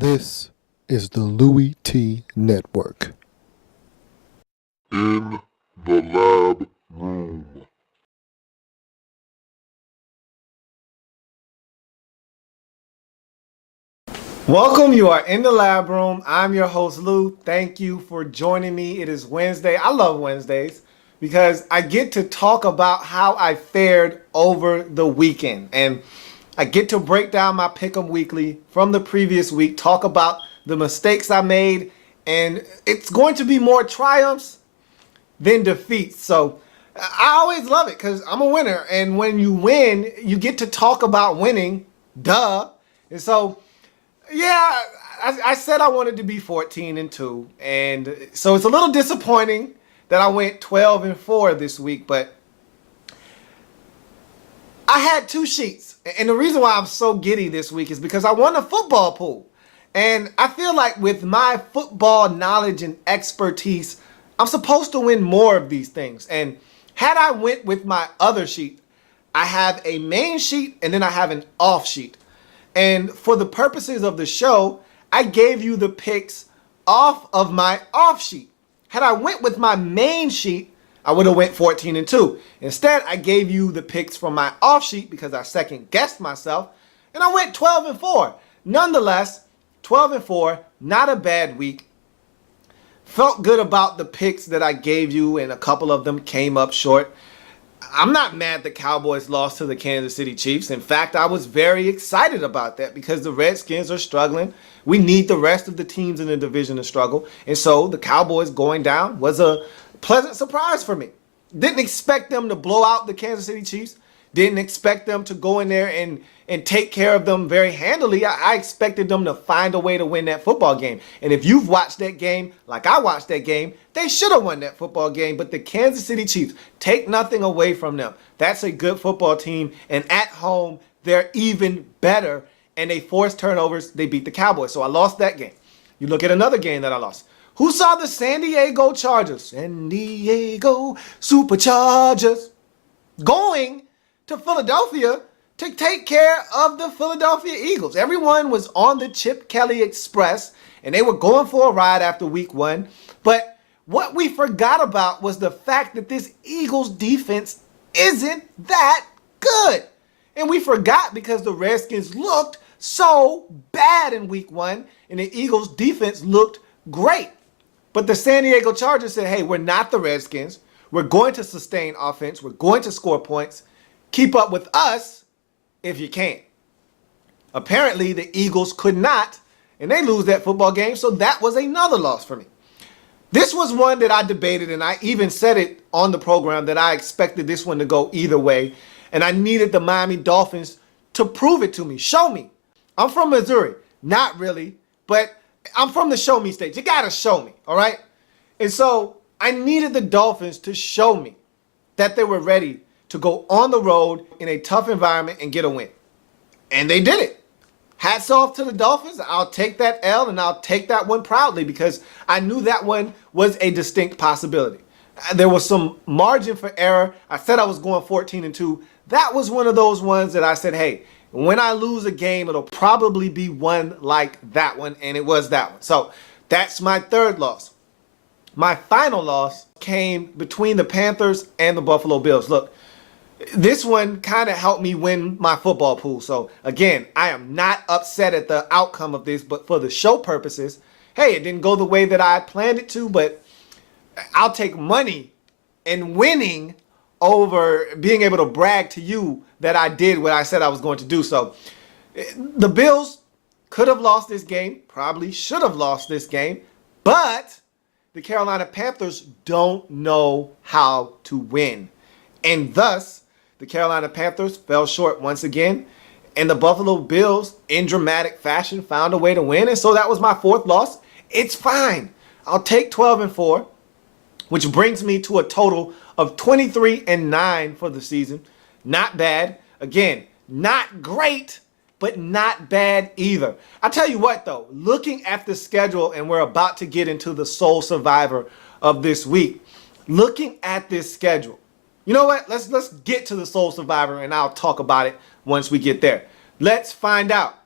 This is the Louie T Network. In the lab room. Welcome, you are in the lab room. I'm your host, Lou. Thank you for joining me. It is Wednesday. I love Wednesdays because I get to talk about how I fared over the weekend. And I get to break down my Pick'em Weekly from the previous week, talk about the mistakes I made, and it's going to be more triumphs than defeats. So I always love it because I'm a winner. And when you win, you get to talk about winning. Duh. And so yeah, I said I wanted to be 14-2, and so it's a little disappointing that I went 12-4 this week, but I had two sheets, and the reason why I'm so giddy this week is because I won a football pool, and I feel like with my football knowledge and expertise, I'm supposed to win more of these things. And had I went with my other sheet, I have a main sheet and then I have an off sheet. And for the purposes of the show, I gave you the picks off of my off sheet. Had I went with my main sheet, I would have went 14-2. Instead, I gave you the picks from my off sheet because I second guessed myself, and I went 12-4. Nonetheless, 12-4, not a bad week. Felt good about the picks that I gave you, and a couple of them came up short. I'm not mad the Cowboys lost to the Kansas City Chiefs. In fact, I was very excited about that because the Redskins are struggling. We need the rest of the teams in the division to struggle. And so the Cowboys going down was a pleasant surprise for me. Didn't expect them to blow out the Kansas City Chiefs. Didn't expect them to go in there and take care of them very handily. I expected them to find a way to win that football game. And if you've watched that game like I watched that game, they should have won that football game. But the Kansas City Chiefs, take nothing away from them. That's a good football team. And at home, they're even better. And they forced turnovers. They beat the Cowboys. So I lost that game. You look at another game that I lost. Who saw the San Diego Chargers? San Diego Superchargers going to Philadelphia to take care of the Philadelphia Eagles. Everyone was on the Chip Kelly Express, and they were going for a ride after week one. But what we forgot about was the fact that this Eagles defense isn't that good. And we forgot because the Redskins looked so bad in week one, and the Eagles defense looked great. But the San Diego Chargers said, hey, we're not the Redskins. We're going to sustain offense. We're going to score points. Keep up with us if you can. Apparently, the Eagles could not, and they lose that football game, so that was another loss for me. This was one that I debated, and I even said it on the program that I expected this one to go either way, and I needed the Miami Dolphins to prove it to me, show me. I'm from Missouri. Not really, but I'm from the show me state. You got to show me, all right? And so I needed the Dolphins to show me that they were ready to go on the road in a tough environment and get a win. And they did it. Hats off to the Dolphins. I'll take that L and I'll take that one proudly because I knew that one was a distinct possibility. There was some margin for error. I said I was going 14-2. That was one of those ones that I said, hey, when I lose a game, it'll probably be one like that one, and it was that one. So that's my third loss. My final loss came between the Panthers and the Buffalo Bills. Look, this one kind of helped me win my football pool. So again, I am not upset at the outcome of this, but for the show purposes, hey, it didn't go the way that I planned it to, but I'll take money and winning over being able to brag to you that I did what I said I was going to do. So the Bills could have lost this game, probably should have lost this game, but the Carolina Panthers don't know how to win. And thus, the Carolina Panthers fell short once again, and the Buffalo Bills, in dramatic fashion, found a way to win. And so that was my fourth loss. It's fine. I'll take 12-4, which brings me to a total of 23-9 for the season. Not bad. Again, not great, but not bad either. I tell you what, though, looking at the schedule, and we're about to get into the sole survivor of this week, looking at this schedule, you know what? Let's get to the sole survivor, and I'll talk about it once we get there. Let's find out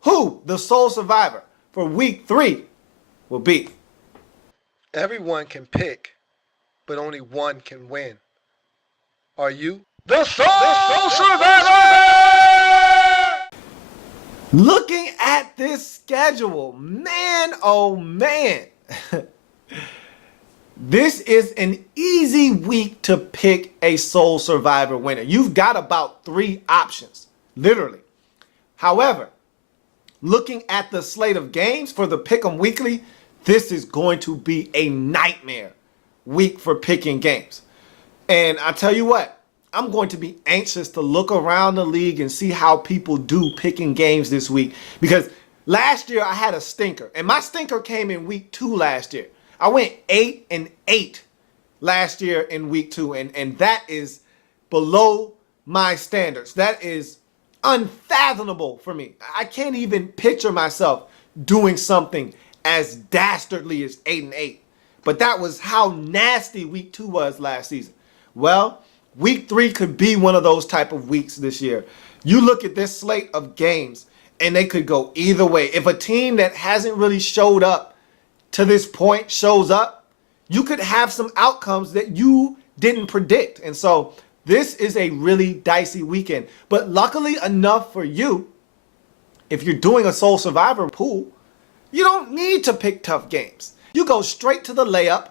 who the sole survivor for week 3 will be. Everyone can pick, but only one can win. Are you? The Soul Survivor! Looking at this schedule, man, oh man. This is an easy week to pick a Soul Survivor winner. You've got about 3 options, literally. However, looking at the slate of games for the Pick'em Weekly, this is going to be a nightmare week for picking games. And I tell you what, I'm going to be anxious to look around the league and see how people do picking games this week. Because last year I had a stinker, and my stinker came in week 2 last year. I went 8-8 last year in week 2, and that is below my standards. That is unfathomable for me. I can't even picture myself doing something as dastardly as 8-8. But that was how nasty week 2 was last season. Well, week 3 could be one of those type of weeks this year. You look at this slate of games, and they could go either way. If a team that hasn't really showed up to this point shows up, you could have some outcomes that you didn't predict. And so this is a really dicey weekend. But luckily enough for you, if you're doing a Soul Survivor pool, you don't need to pick tough games. You go straight to the layup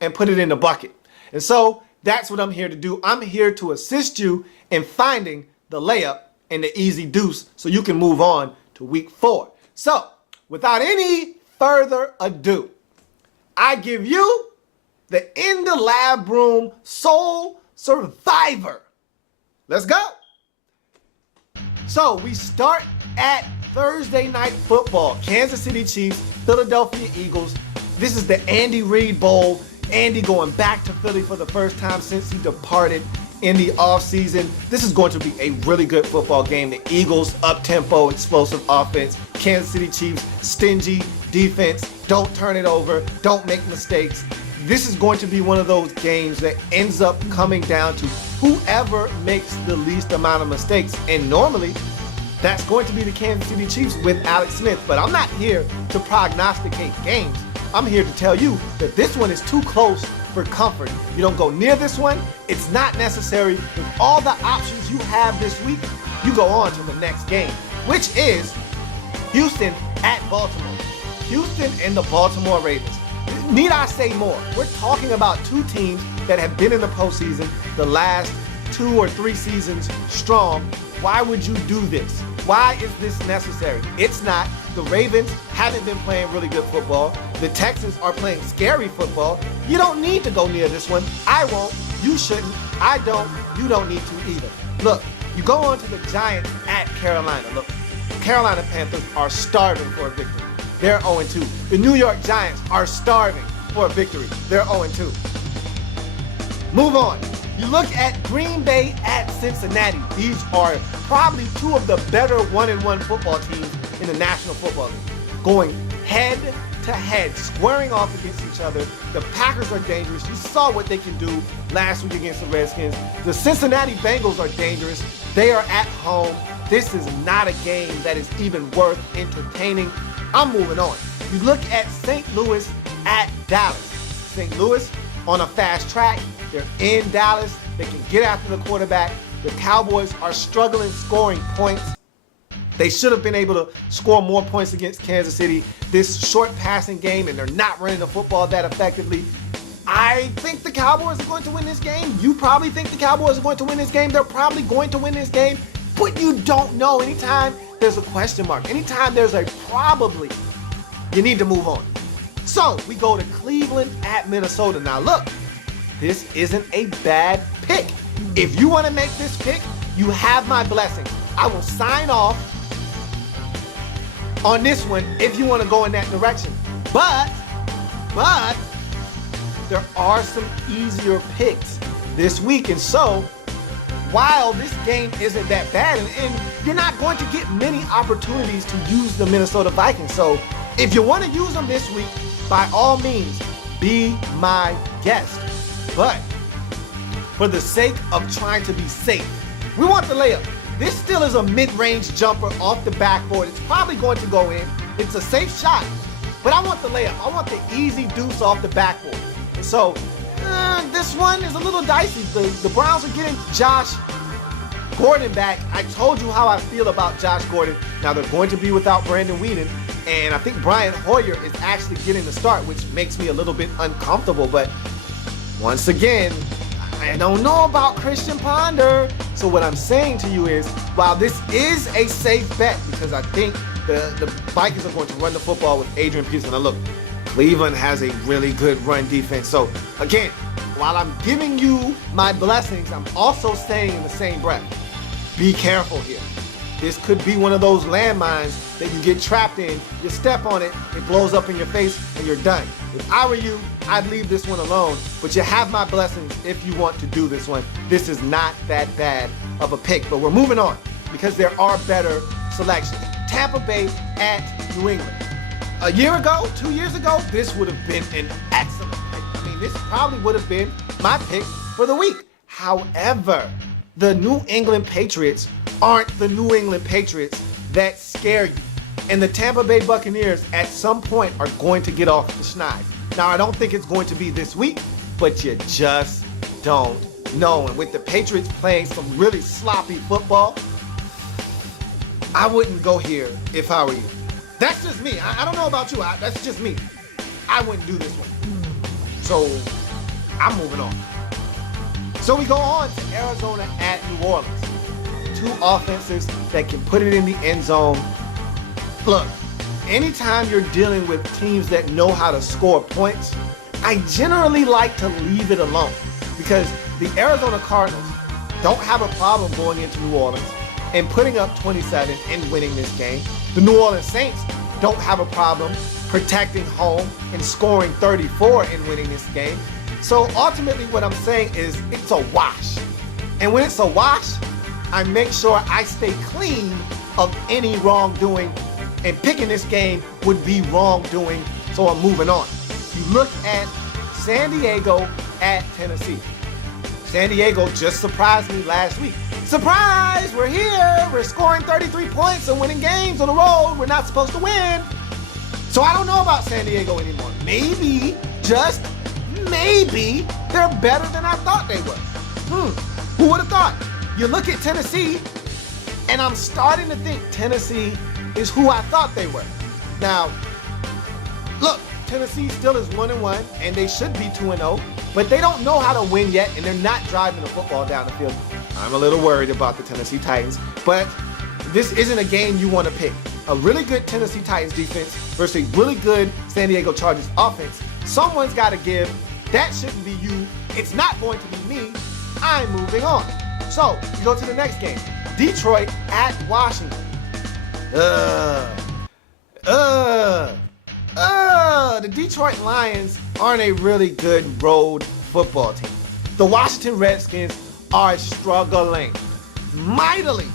and put it in the bucket. And so that's what I'm here to do. I'm here to assist you in finding the layup and the easy deuce so you can move on to week 4. So without any further ado, I give you the In the Lab Room Soul Survivor. Let's go. So we start at Thursday Night Football. Kansas City Chiefs, Philadelphia Eagles. This is the Andy Reid Bowl. Andy going back to Philly for the first time since he departed in the offseason. This is going to be a really good football game. The Eagles, up-tempo, explosive offense. Kansas City Chiefs, stingy defense. Don't turn it over. Don't make mistakes. This is going to be one of those games that ends up coming down to whoever makes the least amount of mistakes. And normally, that's going to be the Kansas City Chiefs with Alex Smith. But I'm not here to prognosticate games. I'm here to tell you that this one is too close for comfort. You don't go near this one. It's not necessary. With all the options you have this week, you go on to the next game, which is Houston at Baltimore. Houston and the Baltimore Ravens. Need I say more? We're talking about 2 teams that have been in the postseason the last 2 or 3 seasons strong. Why would you do this? Why is this necessary? It's not. The Ravens haven't been playing really good football. The Texans are playing scary football. You don't need to go near this one. I won't. You shouldn't. I don't. You don't need to either. Look, you go on to the Giants at Carolina. Look, Carolina Panthers are starving for a victory. They're 0-2. The New York Giants are starving for a victory. They're 0-2. Move on. You look at Green Bay at Cincinnati. These are probably 2 of the better 1-1 football teams in the National Football League. Going head to head, squaring off against each other. The Packers are dangerous. You saw what they can do last week against the Redskins. The Cincinnati Bengals are dangerous. They are at home. This is not a game that is even worth entertaining. I'm moving on. You look at St. Louis at Dallas. St. Louis on a fast track. They're in Dallas. They can get after the quarterback. The Cowboys are struggling scoring points. They should have been able to score more points against Kansas City. This short passing game, and they're not running the football that effectively. I think the Cowboys are going to win this game. You probably think the Cowboys are going to win this game. They're probably going to win this game, but you don't know. Anytime there's a question mark, anytime there's a probably, you need to move on. So we go to Cleveland at Minnesota. Now look, this isn't a bad pick. If you want to make this pick, you have my blessing. I will sign off on this one if you want to go in that direction. But there are some easier picks this week. And so while this game isn't that bad, and you're not going to get many opportunities to use the Minnesota Vikings. So if you want to use them this week, by all means, be my guest. But for the sake of trying to be safe, we want the layup. This still is a mid-range jumper off the backboard. It's probably going to go in. It's a safe shot, but I want the layup. I want the easy deuce off the backboard. And so this one is a little dicey. The Browns are getting Josh Gordon back. I told you how I feel about Josh Gordon. Now they're going to be without Brandon Weeden, and I think Brian Hoyer is actually getting the start, which makes me a little bit uncomfortable. But once again, I don't know about Christian Ponder. So what I'm saying to you is, while this is a safe bet, because I think the Vikings are going to run the football with Adrian Peterson. Now look, Cleveland has a really good run defense. So again, while I'm giving you my blessings, I'm also saying in the same breath, be careful here. This could be one of those landmines that you get trapped in, you step on it, it blows up in your face, and you're done. If I were you, I'd leave this one alone, but you have my blessings if you want to do this one. This is not that bad of a pick, but we're moving on because there are better selections. Tampa Bay at New England. A year ago, 2 years ago, this would have been an excellent pick. I mean, this probably would have been my pick for the week. However, the New England Patriots aren't the New England Patriots that scare you. And the Tampa Bay Buccaneers at some point are going to get off the schneid. Now, I don't think it's going to be this week, but you just don't know. And with the Patriots playing some really sloppy football, I wouldn't go here if I were you. That's just me. I don't know about you. That's just me. I wouldn't do this one. So I'm moving on. So we go on to Arizona at New Orleans. Two offenses that can put it in the end zone. Look, anytime you're dealing with teams that know how to score points, I generally like to leave it alone because the Arizona Cardinals don't have a problem going into New Orleans and putting up 27 and winning this game. The New Orleans Saints don't have a problem protecting home and scoring 34 and winning this game. So ultimately what I'm saying is it's a wash. And when it's a wash, I make sure I stay clean of any wrongdoing, and picking this game would be wrongdoing, so I'm moving on. You look at San Diego at Tennessee. San Diego just surprised me last week. Surprise! We're here! We're scoring 33 points and winning games on the road we're not supposed to win. So I don't know about San Diego anymore. Maybe, just maybe, they're better than I thought they were. Who would have thought? You look at Tennessee, and I'm starting to think Tennessee is who I thought they were. Now, look, Tennessee still is 1-1, and they should be 2-0, but they don't know how to win yet, and they're not driving the football down the field. I'm a little worried about the Tennessee Titans, but this isn't a game you want to pick. A really good Tennessee Titans defense versus a really good San Diego Chargers offense. Someone's got to give. That shouldn't be you. It's not going to be me. I'm moving on. So, you go to the next game. Detroit at Washington. The Detroit Lions aren't a really good road football team. The Washington Redskins are struggling mightily.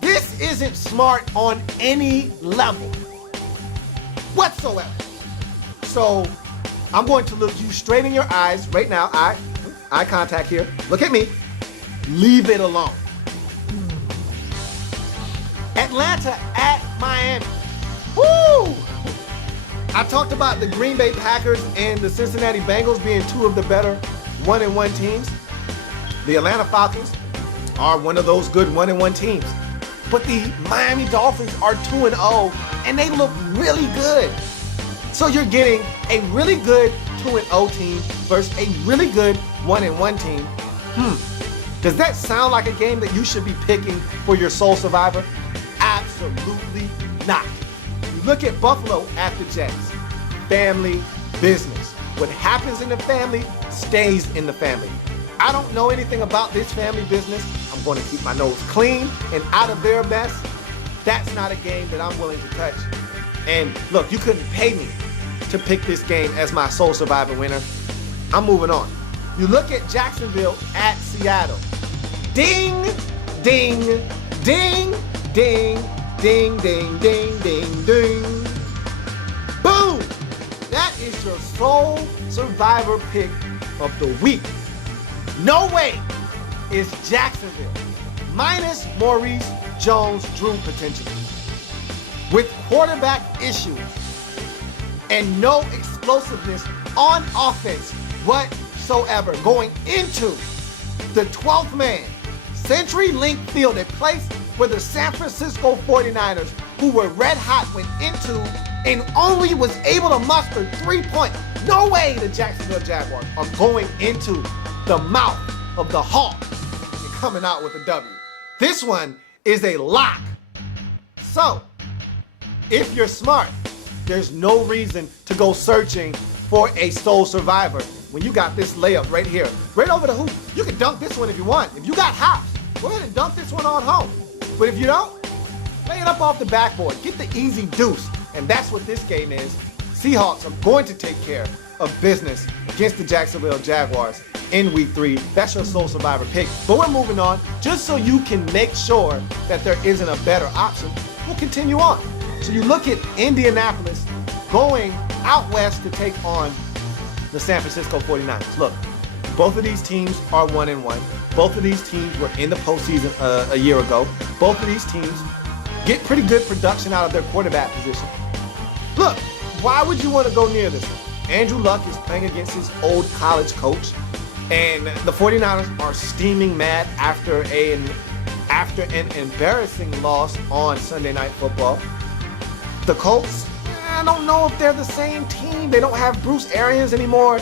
This isn't smart on any level whatsoever. So I'm going to look you straight in your eyes right now. Eye contact here. Look at me. Leave it alone. Atlanta at Miami. Woo! I talked about the Green Bay Packers and the Cincinnati Bengals being two of the better 1-1 teams. The Atlanta Falcons are one of those good 1-1 teams. But the Miami Dolphins are 2-0, and they look really good. So you're getting a really good 2-0 team versus a really good 1-1 team. Does that sound like a game that you should be picking for your sole survivor? Absolutely not. You look at Buffalo at the Jets. Family business. What happens in the family stays in the family. I don't know anything about this family business. I'm going to keep my nose clean and out of their mess. That's not a game that I'm willing to touch. And look, you couldn't pay me to pick this game as my sole survivor winner. I'm moving on. You look at Jacksonville at Seattle. Ding, ding, ding, ding, ding, ding, ding, ding, ding. Boom! That is your sole survivor pick of the week. No way is Jacksonville minus Maurice Jones-Drew potentially. with quarterback issues and no explosiveness on offense whatsoever going into the 12th man, CenturyLink Field, a place where the San Francisco 49ers, who were red hot, went into and only was able to muster 3 points. No way the Jacksonville Jaguars are going into the mouth of the Hawk and coming out with a W. This one is a lock. So, if you're smart, there's no reason to go searching for a sole survivor when you got this layup right here, right over the hoop. You can dunk this one if you want. If you got hops, go ahead and dunk this one on home. But if you don't, lay it up off the backboard. Get the easy deuce. And that's what this game is. Seahawks are going to take care of business against the Jacksonville Jaguars in week 3. That's your sole survivor pick. But we're moving on just so you can make sure that there isn't a better option. We'll continue on. So you look at Indianapolis going out west to take on the San Francisco 49ers. Look, both of these teams are 1-1. Both of these teams were in the postseason a year ago. Both of these teams get pretty good production out of their quarterback position. Look, why would you want to go near this one? Andrew Luck is playing against his old college coach, and the 49ers are steaming mad after an embarrassing loss on Sunday Night Football. The Colts, I don't know if they're the same team. They don't have Bruce Arians anymore.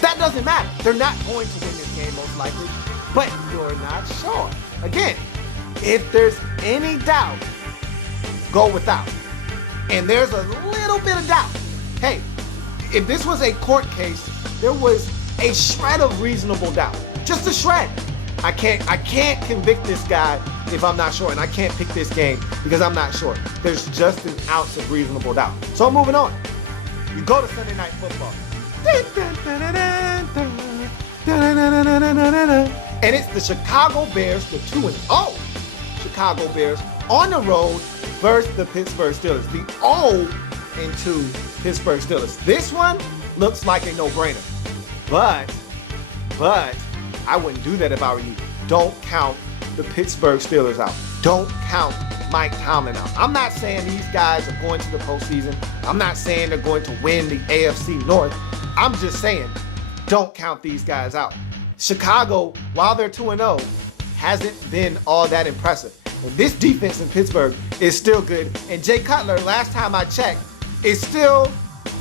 That doesn't matter. They're not going to win this game most likely, but you're not sure. Again, if there's any doubt, go without. And there's a little bit of doubt. Hey, if this was a court case, there was a shred of reasonable doubt. Just a shred. I can't convict this guy if I'm not sure, and I can't pick this game because I'm not sure. There's just an ounce of reasonable doubt. So moving on. You go to Sunday Night Football. And it's the Chicago Bears, the 2-0 Chicago Bears, on the road versus the Pittsburgh Steelers, the 0-2 Pittsburgh Steelers. This one looks like a no-brainer, but I wouldn't do that if I were you. Don't count the Pittsburgh Steelers out. Don't count Mike Tomlin out. I'm not saying these guys are going to the postseason. I'm not saying they're going to win the AFC North. I'm just saying, don't count these guys out. Chicago, while they're 2-0, hasn't been all that impressive. And this defense in Pittsburgh is still good. And Jay Cutler, last time I checked, is still,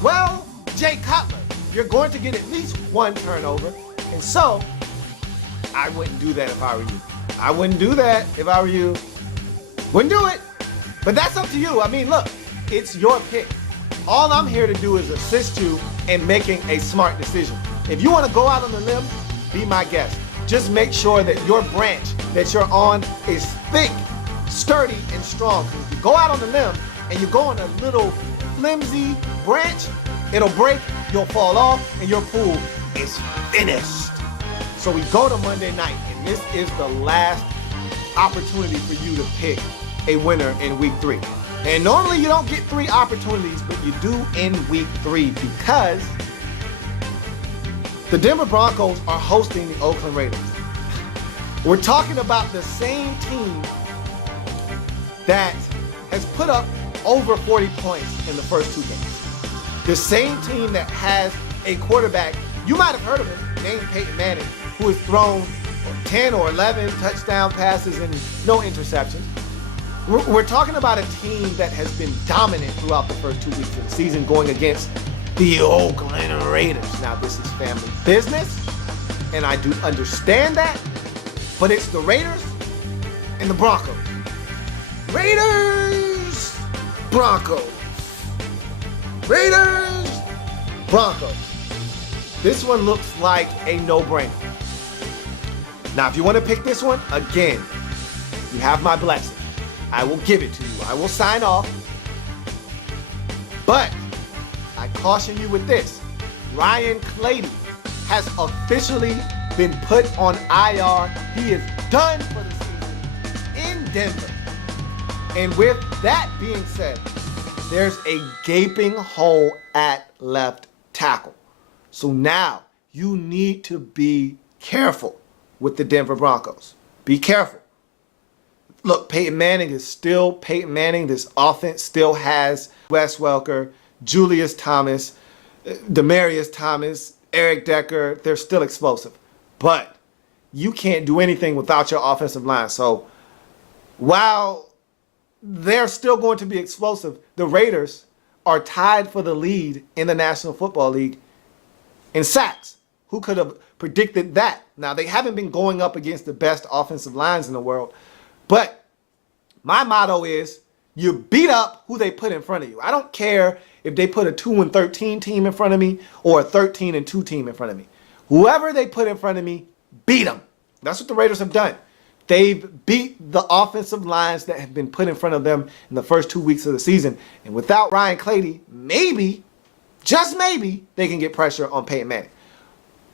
well, Jay Cutler. You're going to get at least one turnover. And so, I wouldn't do that if I were you. I wouldn't do that if I were you. Wouldn't do it. But that's up to you. I mean, look, it's your pick. All I'm here to do is assist you in making a smart decision. If you want to go out on the limb, be my guest. Just make sure that your branch that you're on is thick, sturdy, and strong. If you go out on the limb and you go on a little flimsy branch, it'll break, you'll fall off, and your pool is finished. So we go to Monday night, and this is the last opportunity for you to pick a winner in week 3. And normally you don't get 3 opportunities, but you do in week 3 because the Denver Broncos are hosting the Oakland Raiders. We're talking about the same team that has put up over 40 points in the first 2 games. The same team that has a quarterback, you might have heard of him, named Peyton Manning, who has thrown 10 or 11 touchdown passes and no interceptions. We're talking about a team that has been dominant throughout the first 2 weeks of the season going against the Oakland Raiders. Now, this is family business, and I do understand that, but it's the Raiders and the Broncos. Raiders, Broncos. Raiders, Broncos. This one looks like a no-brainer. Now, if you want to pick this one, again, you have my blessing. I will give it to you. I will sign off. But I caution you with this. Ryan Clady has officially been put on IR. He is done for the season in Denver. And with that being said, there's a gaping hole at left tackle. So now you need to be careful with the Denver Broncos. Be careful. Look, Peyton Manning is still Peyton Manning. This offense still has Wes Welker, Julius Thomas, Demaryius Thomas, Eric Decker. They're still explosive. But you can't do anything without your offensive line. So while they're still going to be explosive, the Raiders are tied for the lead in the National Football League in sacks. Who could have predicted that? Now, they haven't been going up against the best offensive lines in the world, but my motto is you beat up who they put in front of you. I don't care if they put a 2-13 team in front of me or a 13-2 team in front of me. Whoever they put in front of me, beat them. That's what the Raiders have done. They've beat the offensive lines that have been put in front of them in the first 2 weeks of the season. And without Ryan Clady, maybe, just maybe, they can get pressure on Peyton Manning.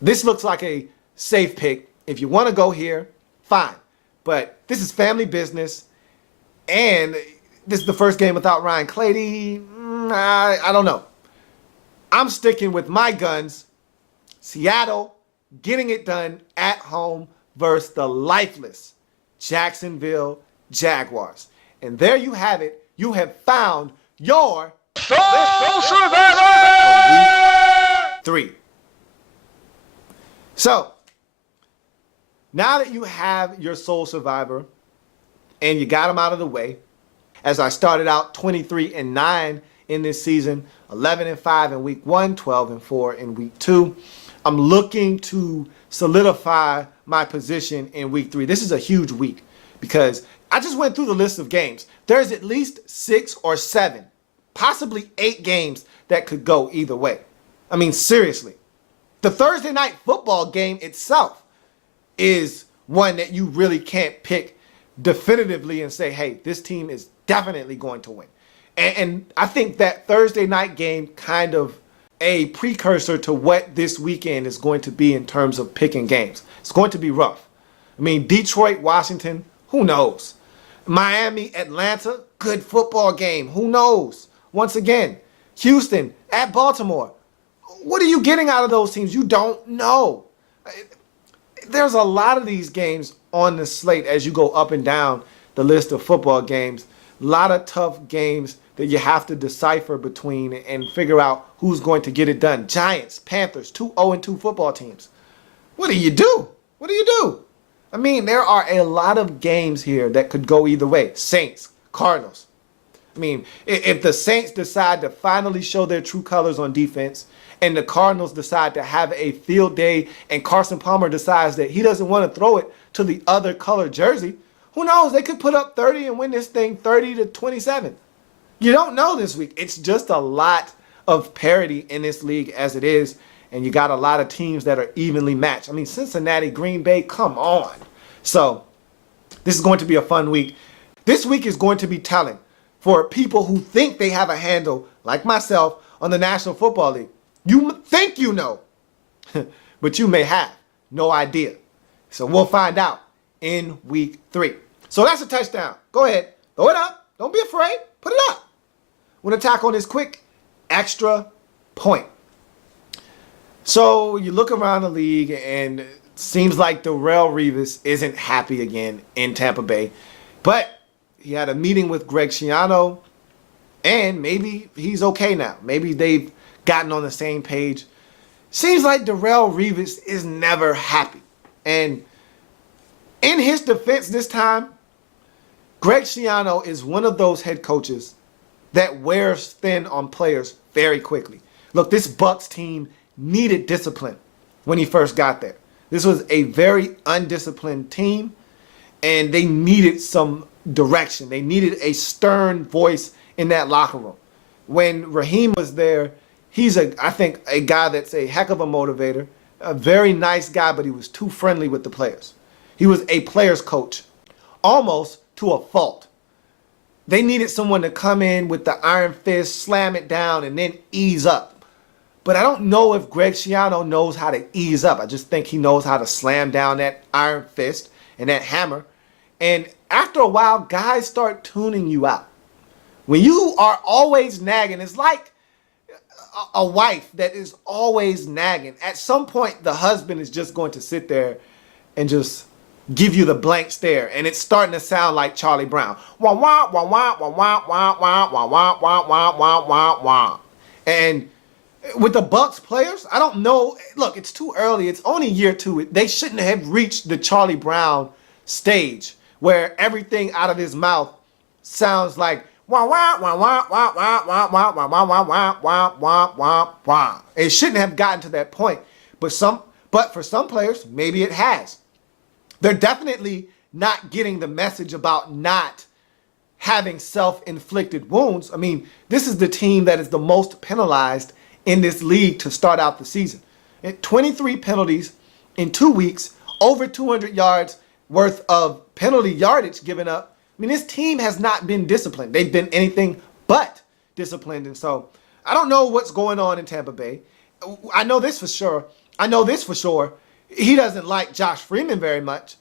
This looks like a safe pick. If you want to go here, fine. But this is family business. And this is the first game without Ryan Clady. I don't know. I'm sticking with my guns. Seattle getting it done at home versus the lifeless Jacksonville Jaguars. And there you have it. You have found your Soul Survivor! Week 3. So, now that you have your Soul Survivor and you got them out of the way, as I started out 23-9 in this season, 11-5 in week 1, 12-4 in week 2, I'm looking to solidify my position in week 3. This is a huge week because I just went through the list of games. There's at least 6 or 7, possibly 8 games that could go either way. I mean, seriously. The Thursday night football game itself is one that you really can't pick definitively and say, hey, this team is definitely going to win. And I think that Thursday night game kind of a precursor to what this weekend is going to be in terms of picking games. It's going to be rough. I mean, Detroit, Washington, who knows? Miami, Atlanta, good football game. Who knows? Once again, Houston at Baltimore. What are you getting out of those teams? You don't know. There's a lot of these games on the slate as you go up and down the list of football games. A lot of tough games that you have to decipher between and figure out who's going to get it done. Giants, Panthers, 2 0-2 football teams. What do you do? What do you do? I mean, there are a lot of games here that could go either way. Saints, Cardinals. I mean, if the Saints decide to finally show their true colors on defense and the Cardinals decide to have a field day and Carson Palmer decides that he doesn't want to throw it to the other color jersey, who knows? They could put up 30 and win this thing 30-27. You don't know this week. It's just a lot of parity in this league as it is, and you got a lot of teams that are evenly matched. I mean, Cincinnati, Green Bay, come on. So this is going to be a fun week. This week is going to be telling for people who think they have a handle, like myself, on the National Football League. You think you know, but you may have no idea. So we'll find out in week 3. So that's a touchdown. Go ahead. Throw it up. Don't be afraid. Put it up. We're going to tackle on this quick extra point. So you look around the league and it seems like Darrelle Revis isn't happy again in Tampa Bay. But he had a meeting with Greg Schiano and maybe he's okay now. Maybe they've gotten on the same page. Seems like Darrelle Revis is never happy. And in his defense this time, Greg Schiano is one of those head coaches that wears thin on players very quickly. Look, this Bucs team needed discipline when he first got there. This was a very undisciplined team, and they needed some direction. They needed a stern voice in that locker room. When Raheem was there, he's, I think, a guy that's a heck of a motivator, a very nice guy, but he was too friendly with the players. He was a player's coach, almost to a fault. They needed someone to come in with the iron fist, slam it down, and then ease up. But I don't know if Greg Schiano knows how to ease up. I just think he knows how to slam down that iron fist and that hammer. And after a while, guys start tuning you out. When you are always nagging, it's like a wife that is always nagging. At some point, the husband is just going to sit there and just give you the blank stare, and it's starting to sound like Charlie Brown. Wah wah wah wah wah wah wah wah wah wah wah wah wah wah wah. And with the Bucks players, I don't know. Look, it's too early. It's only year two. They shouldn't have reached the Charlie Brown stage where everything out of his mouth sounds like wah wah wah wah wah wah wah wah wah wah wah wah wah wah wah wah. It shouldn't have gotten to that point. But for some players, maybe it has. They're definitely not getting the message about not having self-inflicted wounds. I mean, this is the team that is the most penalized in this league to start out the season. 23 penalties in 2 weeks, over 200 yards worth of penalty yardage given up. I mean, this team has not been disciplined. They've been anything but disciplined. And so I don't know what's going on in Tampa Bay. I know this for sure. He doesn't like Josh Freeman very much.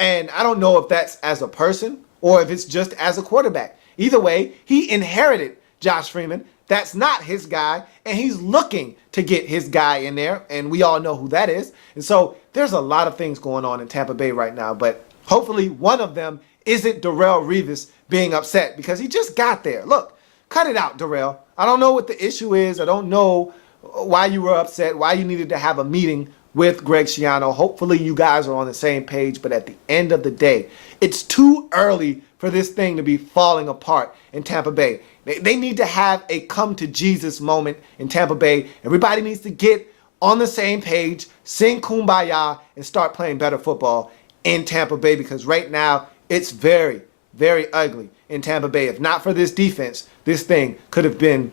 And I don't know if that's as a person or if it's just as a quarterback. Either way, he inherited Josh Freeman. That's not his guy, and he's looking to get his guy in there, and we all know who that is. And so there's a lot of things going on in Tampa Bay right now, but hopefully one of them isn't Darrelle Revis being upset because he just got there. Look, cut it out, Darrelle. I don't know what the issue is. I don't know why you were upset, why you needed to have a meeting with Greg Schiano. Hopefully you guys are on the same page, but at the end of the day, it's too early for this thing to be falling apart in Tampa Bay. They need to have a come to Jesus moment in Tampa Bay. Everybody needs to get on the same page, sing Kumbaya, and start playing better football in Tampa Bay, because right now it's very, very ugly in Tampa Bay. If not for this defense, this thing could have been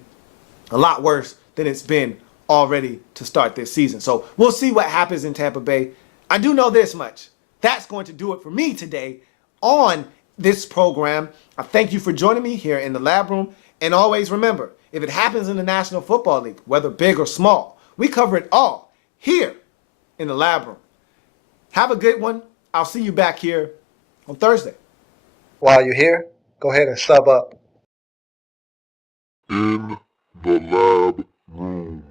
a lot worse than it's been already to start this season. So we'll see what happens in Tampa Bay. I do know this much. That's going to do it for me today on this program. I thank you for joining me here in the lab room. And always remember, if it happens in the National Football League, whether big or small, we cover it all here in the lab room. Have a good one. I'll see you back here on Thursday. While you're here, go ahead and sub up. In the lab room.